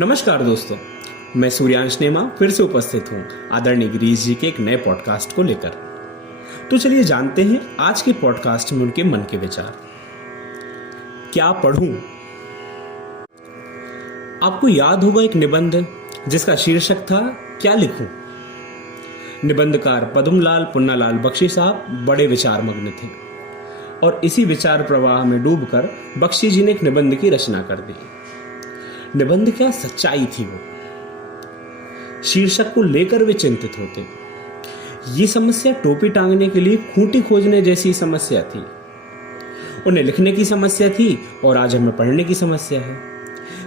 नमस्कार दोस्तों, मैं सूर्यांश नेमा फिर से उपस्थित हूँ आदरणीय गिरीश जी के एक नए पॉडकास्ट को लेकर। तो चलिए जानते हैं आज के पॉडकास्ट में उनके मन के विचार। क्या पढ़ूं? आपको याद होगा एक निबंध जिसका शीर्षक था क्या लिखूं। निबंधकार पद्मलाल पुन्नालाल बख्शी साहब बड़े विचार मग्न थे और इसी विचार प्रवाह में डूबकर बख्शी जी ने एक निबंध की रचना कर दी। निबंध क्या सच्चाई थी वो। शीर्षक को लेकर वे चिंतित होते। ये समस्या टोपी टांगने के लिए खूंटी खोजने जैसी समस्या थी। उन्हें लिखने की समस्या थी और आज हमें पढ़ने की समस्या है।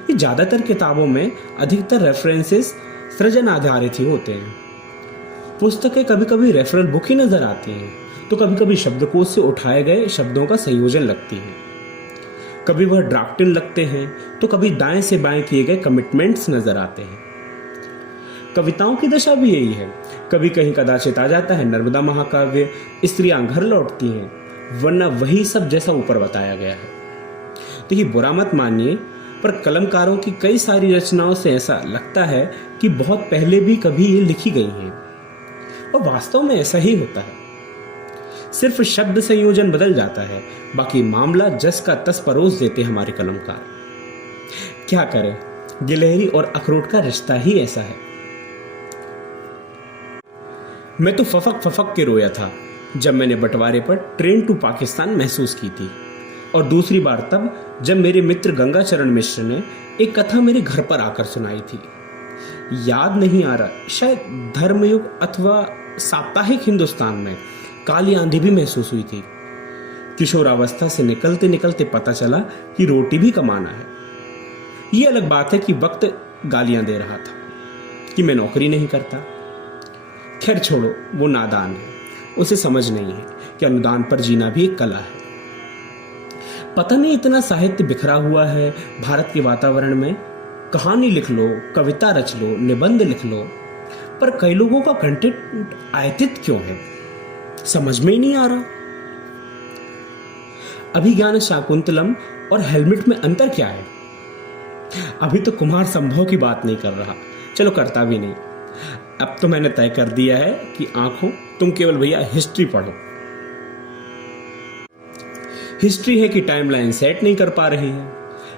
ये ज्यादातर किताबों में अधिकतर रेफरेंसेस सृजन आधारित ही होते हैं। पुस्तकें कभी कभी रेफरल बुक ही नजर आती हैं, तो कभी कभी शब्दकोश से उठाए गए शब्दों का संयोजन लगती है। कभी वह ड्राफ्टिंग लगते हैं तो कभी दाएं से बाएं किए गए कमिटमेंट्स नजर आते हैं। कविताओं की दशा भी यही है। कभी कहीं कदाचित आ जाता है नर्मदा महाकाव्य, स्त्रियां घर लौटती हैं, वरना वही सब जैसा ऊपर बताया गया है। देखिए, बुरा मत मानिए, पर कलमकारों की कई सारी रचनाओं से ऐसा लगता है कि बहुत पहले भी कभी ये लिखी गई हैं, और वास्तव में ऐसा ही होता है। सिर्फ शब्द संयोजन बदल जाता है, बाकी मामला जस का तस परोस देते हमारे कलमकार। क्या करें, गिलहरी और अखरोट का रिश्ता ही ऐसा है। मैं तो फफक फफक के रोया था जब मैंने बंटवारे पर ट्रेन टू पाकिस्तान महसूस की थी, और दूसरी बार तब जब मेरे मित्र गंगाचरण मिश्र ने एक कथा मेरे घर पर आकर सुनाई थी। याद नहीं आ रहा, शायद धर्मयुग अथवा साप्ताहिक हिंदुस्तान में काली आंधी भी महसूस हुई थी। किशोरावस्था से निकलते निकलते पता चला कि रोटी भी कमाना है। यह अलग बात है कि वक्त गालियां दे रहा था कि मैं नौकरी नहीं करता। खैर छोड़ो, वो नादान है, उसे समझ नहीं है कि अनुदान पर जीना भी एक कला है। पता नहीं इतना साहित्य बिखरा हुआ है भारत के वातावरण में। कहानी लिख लो, कविता रच लो, निबंध लिख लो, पर कई लोगों का कंटेंट आयतित क्यों है, समझ में ही नहीं आ रहा। अभिज्ञान शाकुंतलम और हेलमेट में अंतर क्या है? अभी तो कुमार संभव की बात नहीं कर रहा, चलो करता भी नहीं। अब तो मैंने तय कर दिया है कि आंखों, तुम केवल भैया हिस्ट्री पढ़ो। हिस्ट्री है कि टाइमलाइन सेट नहीं कर पा रही है।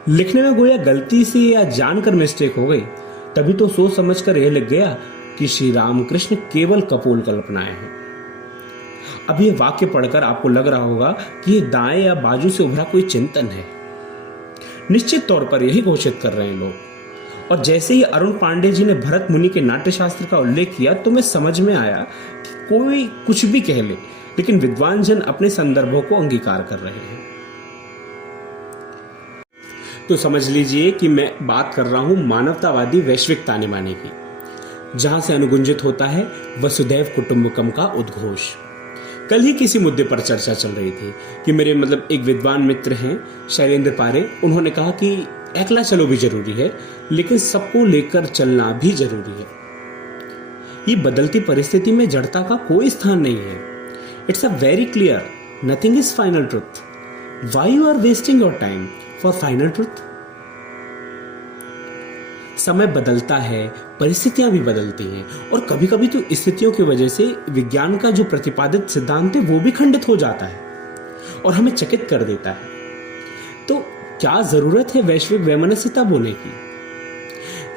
लिखने में गोया गलती से या जानकर मिस्टेक हो गई, तभी तो सोच समझकर यह लिख गया कि श्री रामकृष्ण केवल कपोल कल्पनाएं हैं। अब ये वाक्य पढ़कर आपको लग रहा होगा कि ये दाएं या बाजू से उभरा कोई चिंतन है। निश्चित तौर पर यही घोषित कर रहे हैं लोग। और जैसे ही अरुण पांडे जी ने भरत मुनि के नाट्यशास्त्र का उल्लेख किया तो मैं समझ में आया कि कोई कुछ भी कह ले, लेकिन विद्वान जन अपने संदर्भों को अंगीकार कर रहे हैं। तो समझ लीजिए कि मैं बात कर रहा हूं मानवतावादी वैश्विक ताने बाने की, जहां से अनुगुंजित होता है वसुधैव कुटुंबकम का उद्घोष। कल ही किसी मुद्दे पर चर्चा चल रही थी कि मेरे एक विद्वान मित्र हैं शैलेंद्र पारे, उन्होंने कहा कि अकेला चलो भी जरूरी है, लेकिन सबको लेकर चलना भी जरूरी है। ये बदलती परिस्थिति में जड़ता का कोई स्थान नहीं है। It's a very clear, nothing is final truth. Why you are wasting your time for final truth? समय बदलता है, परिस्थितियां भी बदलती हैं, और कभी कभी तो स्थितियों की वजह से विज्ञान का जो प्रतिपादित सिद्धांत है वो भी खंडित हो जाता है और हमें चकित कर देता है। तो क्या जरूरत है वैश्विक वैमनस्यता बोने की?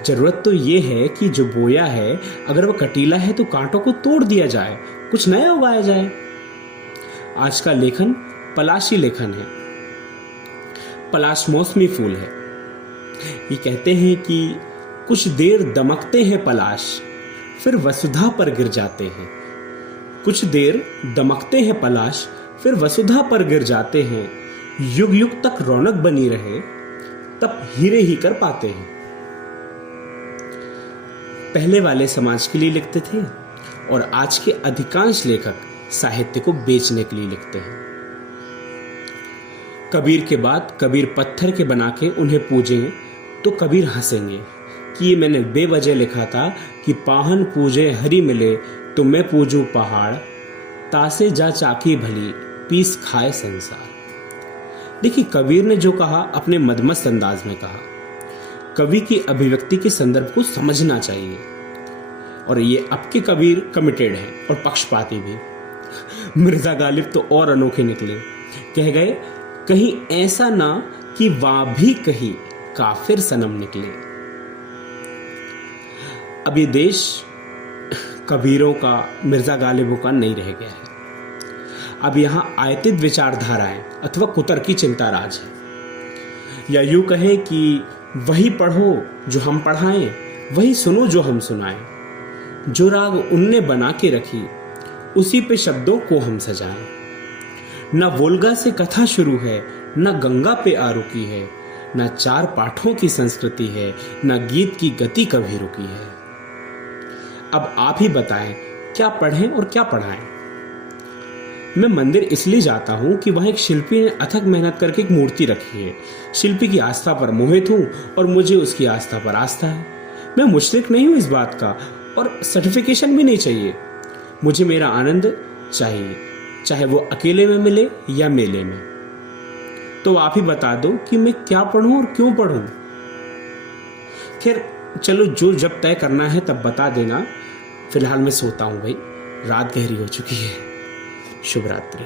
जरूरत तो ये है कि जो बोया है अगर वह कटीला है तो कांटों को तोड़ दिया जाए, कुछ नया उगाया जाए। आज का लेखन पलाशी लेखन है। पलाश मौसमी फूल है। ये कहते हैं कि कुछ देर दमकते हैं पलाश, फिर वसुधा पर गिर जाते हैं। कुछ देर दमकते हैं पलाश, फिर वसुधा पर गिर जाते हैं। युग युग तक रौनक बनी रहे, तब हीरे ही कर पाते हैं। पहले वाले समाज के लिए लिखते थे, और आज के अधिकांश लेखक साहित्य को बेचने के लिए लिखते हैं। कबीर के बाद कबीर पत्थर के बना के उन्हें पूजें तो कबीर हंसेंगे कि ये मैंने बेवजह लिखा था कि पाहन पूजे हरि मिले तो मैं पूजू पहाड़, तासे जा चाकी भली पीस खाए संसार। देखिए, कबीर ने जो कहा अपने मदमस्त अंदाज में कहा। कवि की अभिव्यक्ति के संदर्भ को समझना चाहिए। और ये अब के कबीर कमिटेड हैं और पक्षपाती भी। मिर्जा गालिब तो और अनोखे निकले, कह गए कहीं ऐसा ना कि वहां भी कहीं काफिर सनम निकले। अब ये देश कबीरों का, मिर्जा गालिबों का नहीं रह गया है। अब यहां आयतित विचारधाराएं अथवा कुतर की चिंता राज है, या यूं कहें कि वही पढ़ो जो हम पढ़ाएं, वही सुनो जो हम सुनाएं। जो राग उनने बना के रखी, उसी पे शब्दों को हम सजाएं। न वोल्गा से कथा शुरू है, न गंगा पे आ रुकी है, न 4 पाठों की संस्कृति है, न गीत की गति कभी रुकी है। अब आप ही बताएं, क्या पढ़ें और क्या पढ़ाएं। मैं मंदिर इसलिए जाता हूं कि वहां एक शिल्पी ने अथक मेहनत करके एक मूर्ति रखी है। शिल्पी की आस्था पर मोहित हूं और मुझे उसकी आस्था पर आस्था है। मैं मुशरिक नहीं हूं इस बात का, और सर्टिफिकेशन भी नहीं चाहिए। मुझे मेरा आनंद चाहिए, चाहे वो अकेले में मिले या मेले में। तो आप ही बता दो कि मैं क्या पढ़ूं और क्यों पढ़ूं। खैर चलो, जो जब तय करना है तब बता देना। फिलहाल मैं सोता हूं भाई, रात गहरी हो चुकी है। शुभ रात्रि।